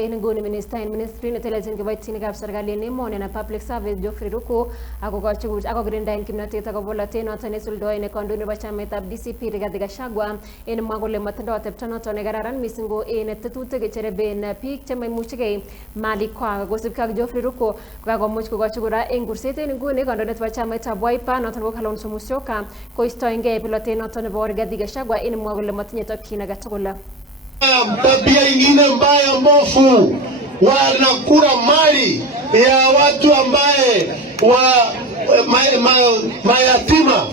Nguni Minister in Ministry na television ke baitini gab sargali ni mo na public service Geoffrey Ruku ako gachuj ako grinda in kimnati ta gobolate no tane suldo ine kondo ne bachame tab DCP riga diga shagwa in magole matando teptano to ne gararan misingo in tetute ke cherebe na pik cheme muchige mali kwa gosipka Geoffrey Ruku kwa gomuch ko gachugura ingursete nguni kondo ne bachame tab waipa no tano kalon sumusioka ko istoinge pilote no tane borga diga shagwa in magole matanye to kina gachugula. Tabia ingine mbaya mbofu, wanakula mali ya watu ambaye mayatima,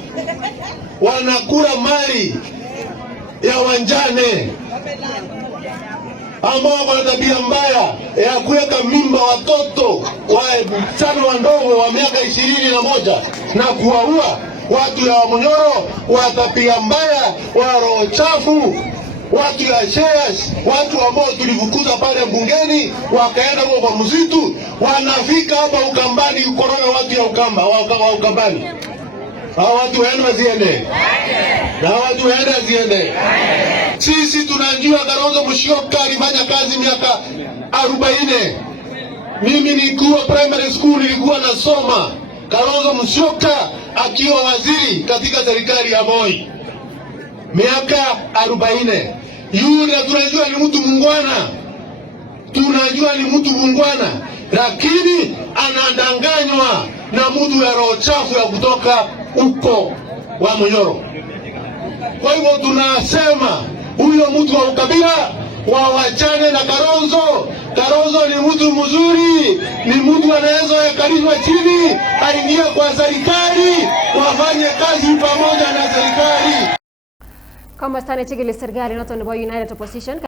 wanakula mali ya wanjane ambao wana tabia mbaya ya kuweka mimba watoto sana wadogo wa miaka 21 na kuwaua watu ya Munyoro, wa tabia mbaya, wa roho chafu, watu ya shares, watu ambao tulifukuza pale bungeni wakaenda kwa msitu, wanafika hapa Ukambani korona watu ya Ukamba wa Ukambani. Hao watu waenda ziende. Na watu waenda ziende. Sisi tunajua Kalonzo Musyoka alifanya kazi miaka 40. Mimi nilikuwa primary school, nilikuwa nasoma Kalonzo Musyoka akiwa waziri katika serikali ya Moi. Miaka 40. Yule tunajua ni mtu mungwana. Tunajua ni mtu mungwana, lakini anadanganywa na mtu ya roho chafu ya kutoka huko wa Munyoro. Kwa hivyo tunasema huyo mtu wa ukabila wawachane na Kalonzo. Kalonzo ni mtu mzuri, ni mtu anaweza yakalishwa chini, aingie kwa serikali, wafanye kazi pamoja na serikali. Kama stane chigili serikali noto ni United Opposition